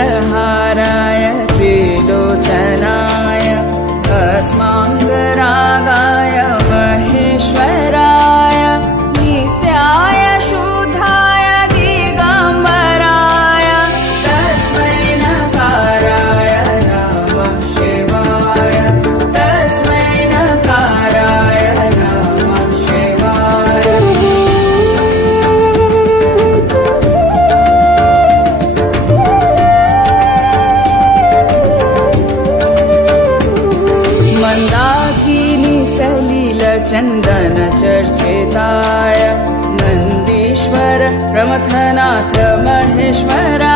चन्द्रहाराय त्रिलोचनाय भस्माङ्गरागाय महेश्वराय नित्याय शुद्धाय दिगम्बराय तस्मै नकाराय नमः शिवाय तस्मै नकाराय नमः शिवाय। मन्दाकिनी सलिलचन्दन चर्चिताय नन्दीश्वर प्रमथनाथ महेश्वराय